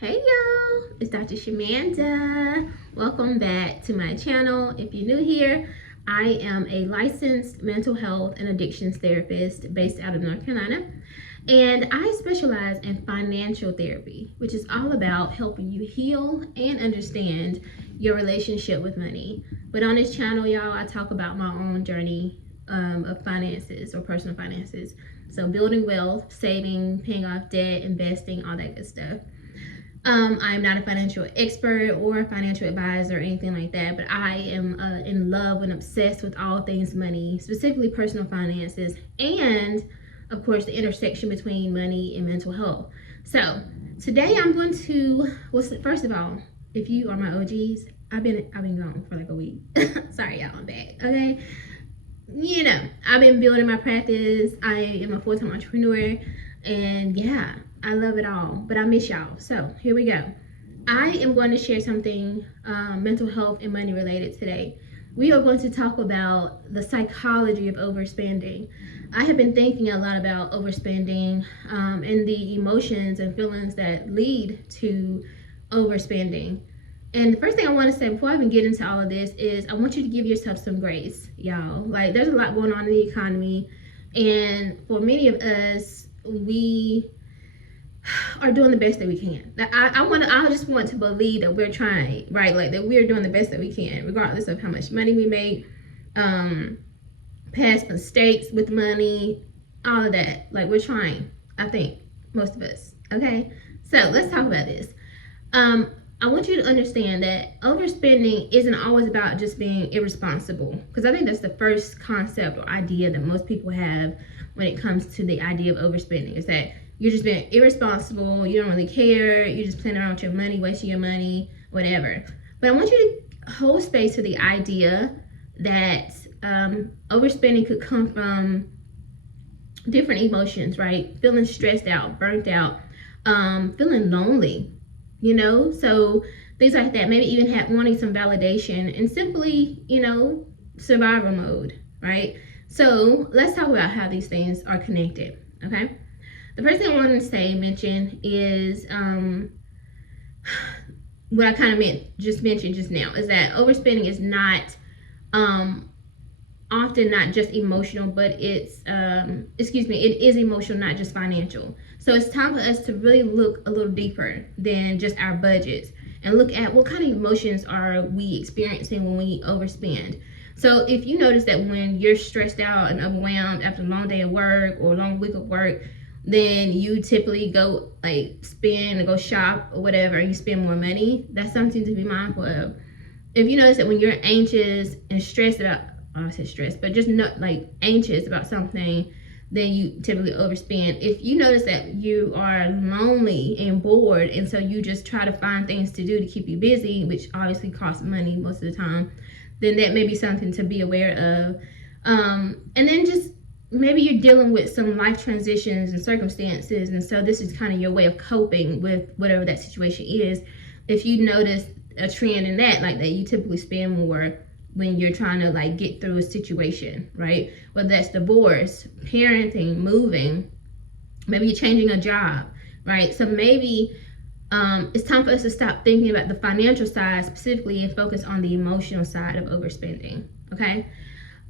Hey y'all, it's Dr. Shamanda. Welcome back to my channel. If you're new here, I am a licensed mental health and addictions therapist based out of North Carolina. And I specialize in financial therapy, which is all about helping you heal and understand your relationship with money. But on this channel, y'all, I talk about my own journey of finances or personal finances. So building wealth, saving, paying off debt, investing, all that good stuff. I'm not a financial expert or a financial advisor or anything like that, but I am in love and obsessed with all things money, specifically personal finances, and of course the intersection between money and mental health. So today I'm going to, well, first of all, if you are my OGs, I've been gone for like a week. Sorry y'all, I'm back. Okay, you know, I've been building my practice. I am a full-time entrepreneur, and yeah, I love it all, but I miss y'all. So here we go. I am going to share something mental health and money related today. We are going to talk about the psychology of overspending. I have been thinking a lot about overspending and the emotions and feelings that lead to overspending. And the first thing I want to say before I even get into all of this is I want you to give yourself some grace, y'all. Like, there's a lot going on in the economy, and for many of us, we are doing the best that we can. I just want to believe that we're trying, right? Like that we're doing the best that we can, regardless of how much money we make, past mistakes with money, all of that. Like, we're trying, I think, most of us. Okay, so let's talk about this. I want you to understand that overspending isn't always about just being irresponsible, because I think that's the first concept or idea that most people have when it comes to the idea of overspending, is that you're just being irresponsible, you don't really care, you're just playing around with your money, wasting your money, whatever. But I want you to hold space to the idea that overspending could come from different emotions, right? Feeling stressed out, burnt out, feeling lonely, you know? So things like that, maybe even wanting some validation and simply, you know, survival mode, right? So let's talk about how these things are connected, okay? The first thing I want to mention is what I kind of mentioned just now, is that overspending is not often not just emotional, but it is emotional, not just financial. So it's time for us to really look a little deeper than just our budgets and look at what kind of emotions are we experiencing when we overspend. So if you notice that when you're stressed out and overwhelmed after a long day of work or a long week of work, then you typically go like spend or go shop or whatever, and you spend more money, that's something to be mindful of. If you notice that when you're anxious and stressed about, I said stressed, but just not like anxious about something, then you typically overspend. If you notice that you are lonely and bored, and so you just try to find things to do to keep you busy, which obviously costs money most of the time, then that may be something to be aware of. And then just maybe you're dealing with some life transitions and circumstances, and so this is kind of your way of coping with whatever that situation is. If you notice a trend in that, like that you typically spend more when you're trying to like get through a situation, right? Whether that's divorce, parenting, moving, maybe you're changing a job, right? So maybe it's time for us to stop thinking about the financial side specifically and focus on the emotional side of overspending, okay?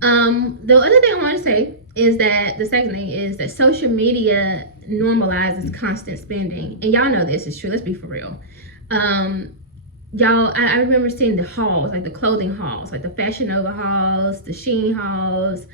The other thing I want to say is that the second thing is that social media normalizes constant spending, and y'all know this is true. Let's be for real. Y'all, I remember seeing the hauls, like the clothing hauls, like the Fashion Nova hauls, the Shein hauls.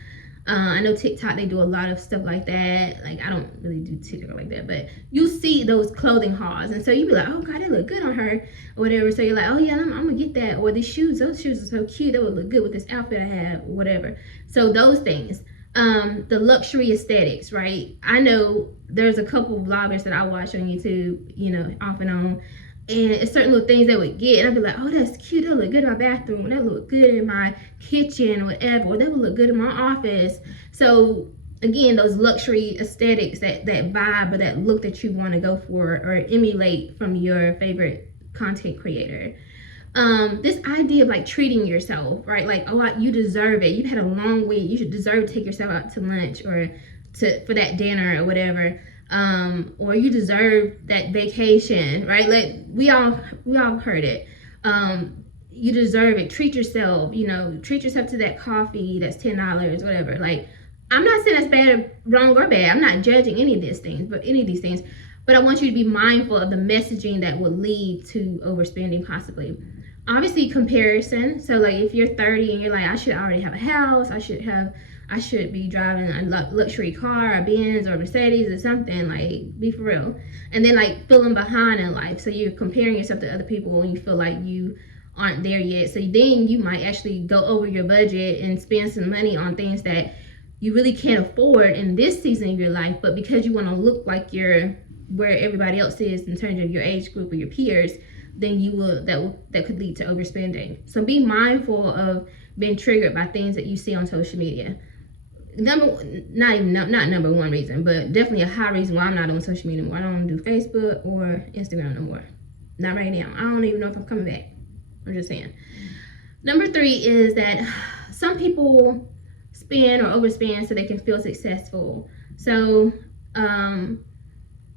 I know TikTok, they do a lot of stuff like that. Like, I don't really do TikTok like that, but you see those clothing hauls, and so you be like, oh God, they look good on her, or whatever. So you're like, oh yeah, I'm gonna get that. Or these shoes, those shoes are so cute, they would look good with this outfit I have, or whatever. So those things. The luxury aesthetics, right? I know there's a couple of vloggers that I watch on YouTube, you know, off and on. And it's certain little things they would get, and I'd be like, oh, that's cute, that look good in my bathroom, that look good in my kitchen, or whatever, or that would look good in my office. So again, those luxury aesthetics, that vibe or that look that you want to go for or emulate from your favorite content creator. This idea of like treating yourself, right? Like, oh, you deserve it, you've had a long week, you should deserve to take yourself out to lunch or for that dinner or whatever. or you deserve that vacation, right? Like we all heard it. You deserve it. Treat yourself. Treat yourself to that coffee that's $10, whatever. Like, I'm not saying that's bad, wrong, or bad. I'm not judging any of these things, but I want you to be mindful of the messaging that will lead to overspending, possibly. Obviously, comparison. So, like, if you're 30 and you're like, I should already have a house, I should be driving a luxury car, a Benz or Mercedes or something, like, be for real. And then, like, feeling behind in life. So you're comparing yourself to other people and you feel like you aren't there yet. So then you might actually go over your budget and spend some money on things that you really can't afford in this season of your life, but because you want to look like you're where everybody else is in terms of your age group or your peers, then that could lead to overspending. So be mindful of being triggered by things that you see on social media. Not number one reason, but definitely a high reason why I'm not on social media anymore. I don't do Facebook or Instagram no more. Not right now. I don't even know if I'm coming back. I'm just saying. Number 3 is that some people spend or overspend so they can feel successful. So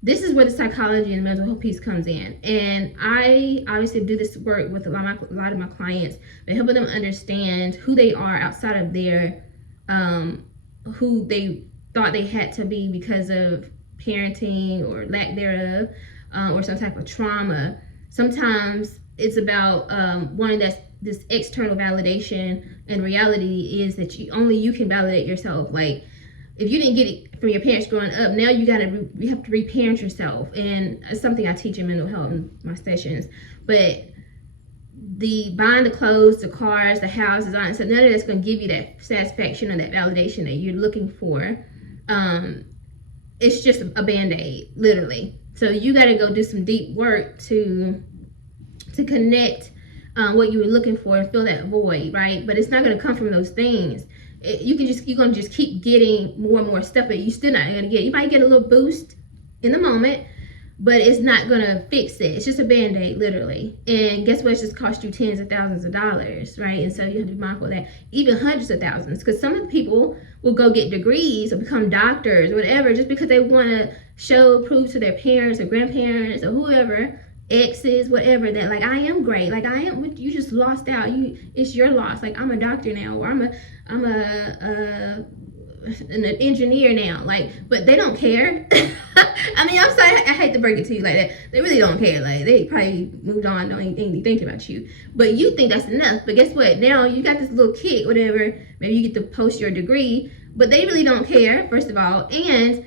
this is where the psychology and mental health piece comes in. And I obviously do this work with a lot of my clients, by helping them understand who they are outside of their who they thought they had to be because of parenting or lack thereof, or some type of trauma. Sometimes it's about wanting this external validation, and reality is that only you can validate yourself. Like, if you didn't get it from your parents growing up, now you have to reparent yourself. And it's something I teach in mental health in my sessions. But the buying the clothes, the cars, the houses, none of that's going to give you that satisfaction or that validation that you're looking for. It's just a band-aid, literally. So you got to go do some deep work to connect what you were looking for and fill that void, right? But it's not going to come from those things. You're going to just keep getting more and more stuff, but you're still not going to get. You might get a little boost in the moment, but it's not going to fix it. It's just a band-aid, literally. And guess what? It's just cost you tens of thousands of dollars, right? And so you have to be mindful of that. Even hundreds of thousands, because some of the people will go get degrees or become doctors, whatever, just because they want to prove to their parents or grandparents or whoever, exes, whatever, that like, I am great, like I am. You just lost out. It's your loss. Like, I'm a doctor now, or I'm an engineer now. Like, but they don't care. I mean, I'm sorry, I hate to break it to you like that. They really don't care. Like, they probably moved on, don't even think about you. But you think that's enough. But guess what? Now you got this little kick, whatever. Maybe you get to post your degree, but they really don't care, first of all. And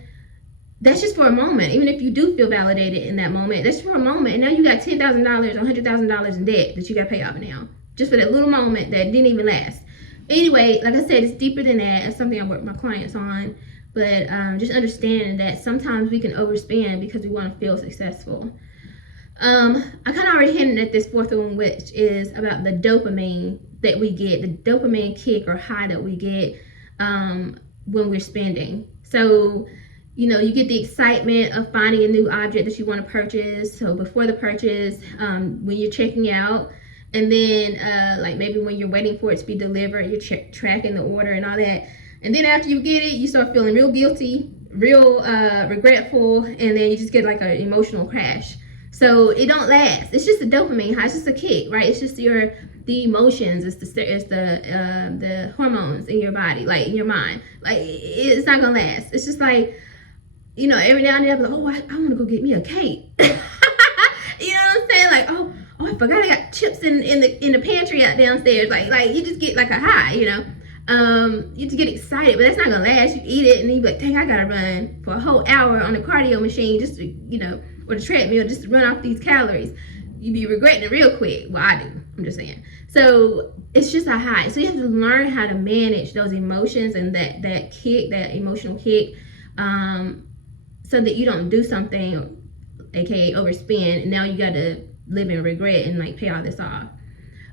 that's just for a moment. Even if you do feel validated in that moment, that's for a moment. And now you got $10,000 or $100,000 in debt that you got to pay off now, just for that little moment that didn't even last. Anyway, like I said, it's deeper than that. It's something I work with my clients on. But just understand that sometimes we can overspend because we want to feel successful. I kind of already hinted at this fourth one, which is about the dopamine that we get, the dopamine kick or high that we get when we're spending. So, you get the excitement of finding a new object that you want to purchase. So before the purchase, when you're checking out, and then like maybe when you're waiting for it to be delivered, you're tracking the order and all that. And then after you get it, you start feeling real guilty, real regretful, and then you just get like an emotional crash. So it don't last. It's just a dopamine high. It's just a kick, right? It's just the emotions. It's the hormones in your body, like in your mind. Like, it's not gonna last. It's just like, every now and then I'm like, oh, I want to go get me a cake. You know what I'm saying? Like, oh, I forgot I got chips in the pantry out downstairs. Like you just get like a high, you just get excited, but that's not gonna last. You eat it and then you be like, dang, I gotta run for a whole hour on the cardio machine just to, or the treadmill just to run off these calories. You be regretting it real quick. Well, I do. I'm just saying. So it's just a high. So you have to learn how to manage those emotions and that kick, that emotional kick, so that you don't do something, aka overspend, and now you got to live in regret and like pay all this off.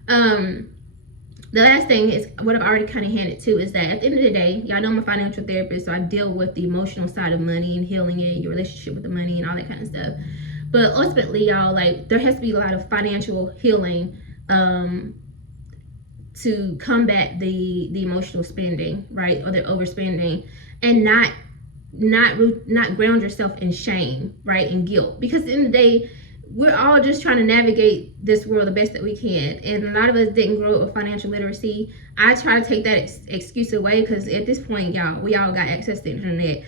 The last thing is what I've already kind of handed to, is that at the end of the day, y'all know I'm a financial therapist, so I deal with the emotional side of money and healing it, your relationship with the money and all that kind of stuff. But ultimately, y'all, like, there has to be a lot of financial healing to combat the emotional spending, right, or the overspending, and not not ground yourself in shame, right, and guilt, because at the end of the day, we're all just trying to navigate this world the best that we can, and a lot of us didn't grow up with financial literacy. I try to take that excuse away, because at this point, y'all, we all got access to the internet,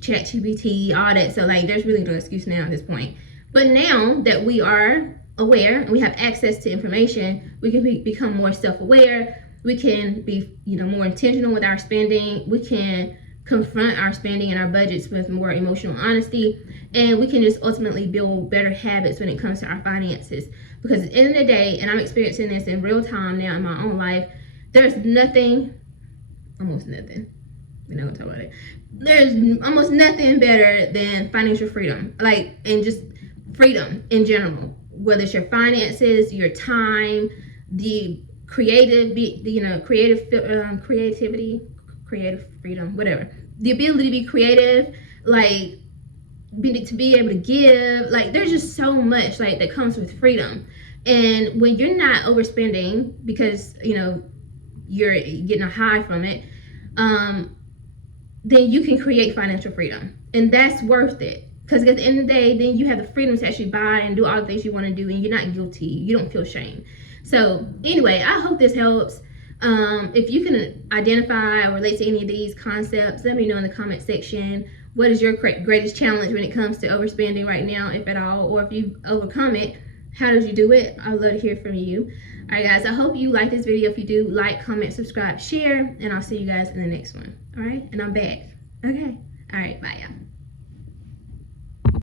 ChatGPT, all that, so like there's really no excuse now at this point. But now that we are aware and we have access to information, we can become more self-aware. We can be, more intentional with our spending. We can confront our spending and our budgets with more emotional honesty, and we can just ultimately build better habits when it comes to our finances. Because at the end of the day, and I'm experiencing this in real time now in my own life, there's almost nothing, we're not gonna talk about it, there's almost nothing better than financial freedom, and just freedom in general, whether it's your finances, your time, the creative freedom, whatever, the ability to be creative, to be able to give, there's just so much that comes with freedom. And when you're not overspending because you're getting a high from it, then you can create financial freedom, and that's worth it. Because at the end of the day, then you have the freedom to actually buy and do all the things you want to do, and you're not guilty. You don't feel shame. So anyway, I hope this helps. If you can identify or relate to any of these concepts, let me know in the comment section. What is your greatest challenge when it comes to overspending right now, if at all? Or if you overcome it, how did you do it? I'd love to hear from you. All right, guys, I hope you like this video. If you do, like, comment, subscribe, share, and I'll see you guys in the next one. All right, and I'm back. Okay. All right, bye, y'all.